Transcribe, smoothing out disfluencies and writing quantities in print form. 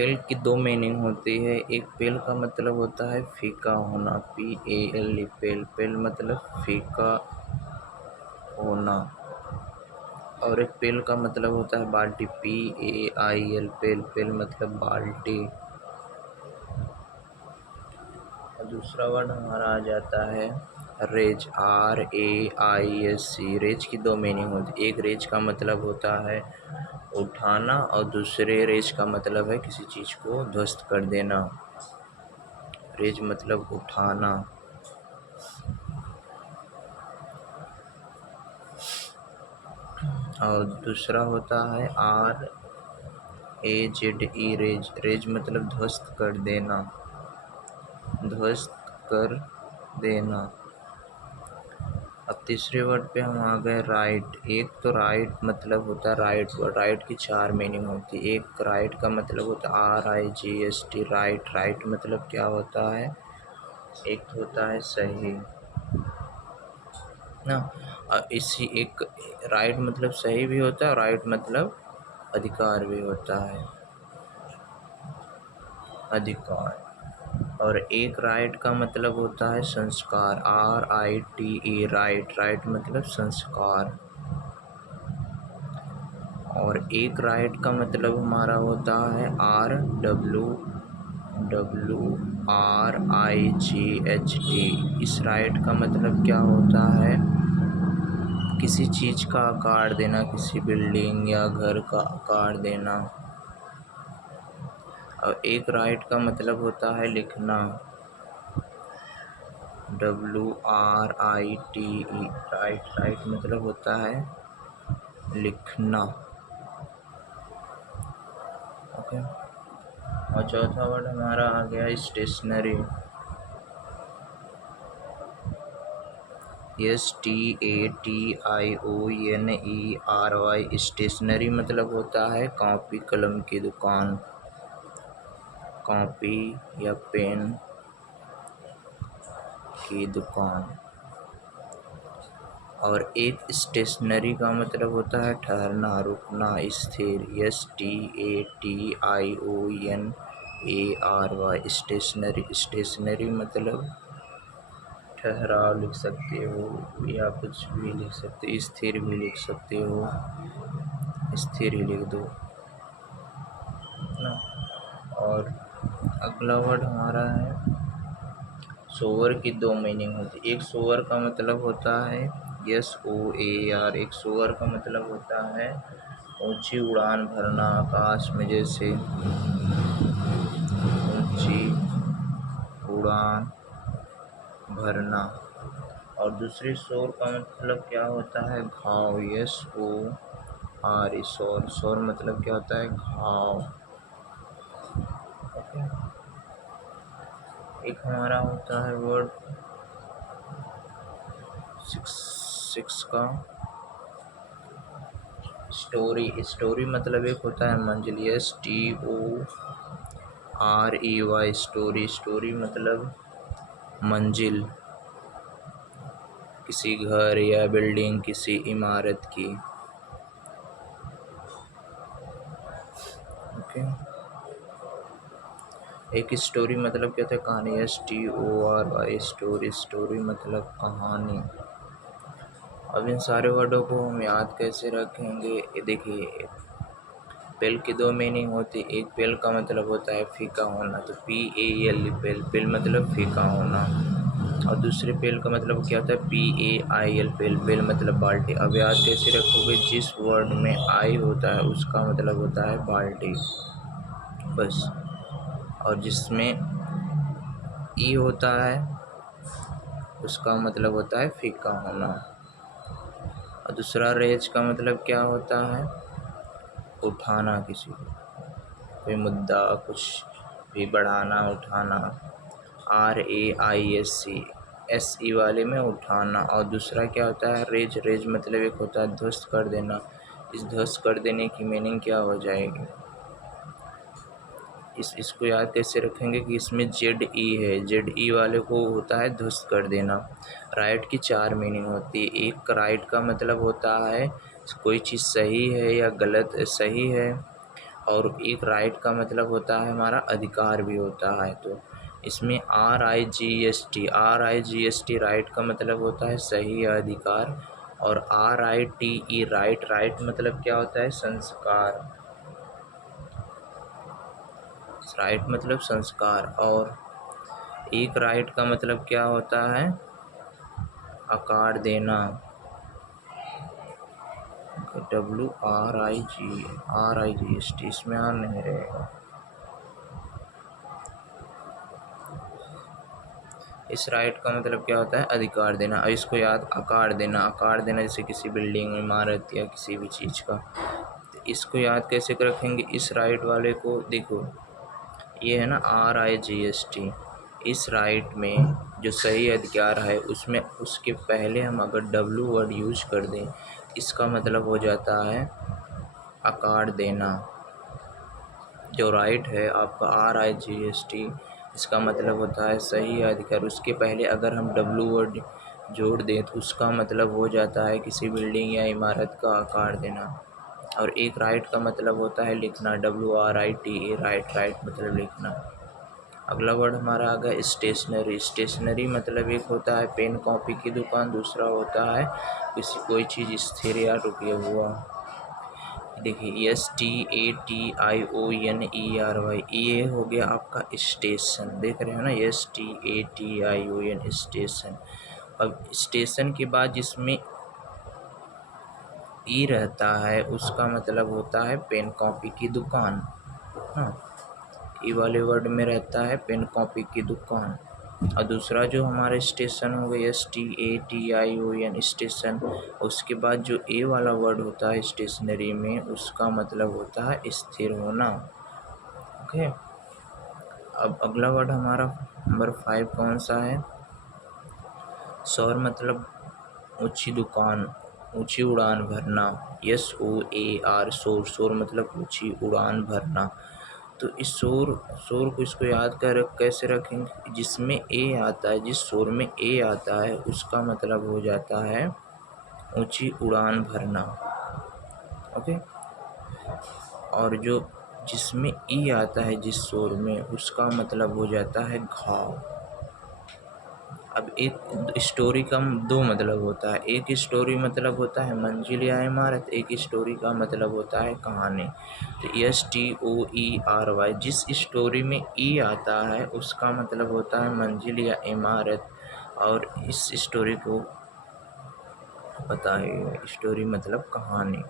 पेल की दो मीनिंग होती है। एक पेल का मतलब होता है फीका होना, PALE पेल, पेल मतलब फीका होना। और एक पेल का मतलब होता है बाल्टी, PAIL पेल, पेल मतलब बाल्टी। और दूसरा वर्ड हमारा आ जाता है रेज, RAISC। रेज की दो मीनिंग होती है। एक रेज का मतलब होता है उठाना और दूसरे रेज का मतलब है किसी चीज़ को ध्वस्त कर देना। रेज मतलब उठाना। और दूसरा होता है RAZE रेज, रेज मतलब ध्वस्त कर देना, ध्वस्त कर देना। अब तीसरे वर्ड पे हम आ गए राइट। एक तो राइट मतलब होता है राइट वर्ड, राइट की चार मीनिंग होती है। एक राइट का मतलब होता है RIGST राइट, राइट मतलब क्या होता है, एक होता है सही ना। इसी एक राइट मतलब सही भी होता है, राइट मतलब अधिकार भी होता है, अधिकार। और एक राइट का मतलब होता है संस्कार, RITE राइट, राइट मतलब संस्कार। और एक राइट का मतलब हमारा होता है RWWRIGHT। इस राइट का मतलब क्या होता है, किसी चीज़ का आकार देना, किसी बिल्डिंग या घर का आकार देना। और एक राइट का मतलब होता है लिखना, WRITE राइट, राइट मतलब होता है लिखना। ओके। और चौथा वर्ड हमारा आ गया स्टेशनरी, STATIONERY। स्टेशनरी मतलब होता है कॉपी कलम की दुकान, कॉपी या पेन की दुकान। और एक स्टेशनरी का मतलब होता है ठहरना, रुकना, स्थिर, STATIONARY। स्टेशनरी, स्टेशनरी मतलब ठहराव लिख सकते हो या कुछ भी लिख सकते हो, स्थिर भी लिख सकते हो, स्थिर ही लिख दो ना। और अगला वर्ड हमारा है सोअर की दो मीनिंग होती है। एक सोअर का मतलब होता है SOAR, एक सोअर का मतलब होता है ऊंची उड़ान भरना, आकाश में जैसे ऊंची उड़ान भरना। और दूसरी शोर का मतलब क्या होता है घाव, SOR, शोर, शोर मतलब क्या होता है घाव। ओके। एक हमारा होता है वर्ड सिक्स का स्टोरी। स्टोरी मतलब एक होता है मंजिल, STOREY स्टोरी, स्टोरी मतलब मंजिल, किसी घर या बिल्डिंग, किसी इमारत की। ओके। एक स्टोरी मतलब क्या था कहानी, STORY स्टोरी, स्टोरी मतलब कहानी। अब इन सारे वर्डों को हम याद कैसे रखेंगे, ये देखिए पेल की दो मीनिंग होती है। एक पेल का मतलब होता है फीका होना, तो PAL पेल, पेल मतलब फीका होना। और दूसरे पेल का मतलब क्या होता है PAIL पेल, पेल मतलब बाल्टी। अब याद कैसे रखोगे, जिस वर्ड में आई होता है उसका मतलब होता है बाल्टी बस, और जिसमें ई होता है उसका मतलब होता है फीका होना। और दूसरा रेज का मतलब क्या होता है, उठाना किसी को, कोई मुद्दा कुछ भी बढ़ाना, उठाना, RAISC वाले में उठाना। और दूसरा क्या होता है रेज, रेज मतलब एक होता है ध्वस्त कर देना। इस ध्वस्त कर देने की मीनिंग क्या हो जाएगी, इसको याद कैसे रखेंगे कि इसमें ZE है, ZE वाले को होता है ध्वस्त कर देना। राइट की चार मीनिंग होती है। एक राइट का मतलब होता है कोई चीज़ सही है या गलत, सही है और एक राइट का मतलब होता है हमारा अधिकार भी होता है। तो इसमें RIGST राइट का मतलब होता है सही या अधिकार, और RITE राइट मतलब क्या होता है संस्कार, राइट मतलब संस्कार। और एक राइट का मतलब क्या होता है आकार देना, RIGST, इसमें आर नहीं रहेगा। इस राइट का मतलब क्या होता है अधिकार देना। और इसको याद, आकार देना जैसे किसी बिल्डिंग, इमारत या किसी भी चीज़ का। तो इसको याद कैसे रखेंगे इस राइट वाले को, देखो ये है ना RIGST। इस राइट में जो सही अधिकार है उसमें उसके पहले हम अगर W वर्ड यूज कर दें, इसका मतलब हो जाता है आकार देना। जो राइट है आपका RIGST, इसका मतलब होता है सही अधिकार। उसके पहले अगर हम W वर्ड जोड़ दें तो उसका मतलब हो जाता है किसी बिल्डिंग या इमारत का आकार देना। और एक राइट का मतलब होता है लिखना, WRITE राइट मतलब लिखना। अगला वर्ड हमारा आ गया स्टेशनरी मतलब एक होता है पेन कॉपी की दुकान, दूसरा होता है कोई चीज़ स्थिर या रुके हुआ। देखिए STATIONERY, ये हो गया आपका स्टेशन, देख रहे हो ना STATION स्टेशन। अब स्टेशन के बाद जिसमें ई रहता है उसका मतलब होता है पेन कॉपी की दुकान। हाँ, ई वाले वर्ड में रहता है पेन कॉपी की दुकान। और दूसरा जो हमारे स्टेशन हो गया STATION स्टेशन, उसके बाद जो ए वाला वर्ड होता है स्टेशनरी में उसका मतलब होता है स्थिर होना। ओके, अब अगला वर्ड हमारा नंबर 5 कौन सा है, सौर मतलब ऊंची दुकान, ऊंची उड़ान भरना, SOAR शोर मतलब ऊंची उड़ान भरना। तो इस शोर को इसको याद कर कैसे रखेंगे, जिसमें ए आता है, जिस शोर में ए आता है उसका मतलब हो जाता है ऊंची उड़ान भरना। ओके, और जो जिसमें ई आता है जिस शोर में उसका मतलब हो जाता है घाव। अब एक स्टोरी का दो मतलब होता है, एक स्टोरी मतलब होता है मंजिल या इमारत, एक स्टोरी का मतलब होता है कहानी। तो STOERY, जिस स्टोरी में ई आता है उसका मतलब होता है मंजिल या इमारत। और इस स्टोरी को पता है, स्टोरी मतलब कहानी।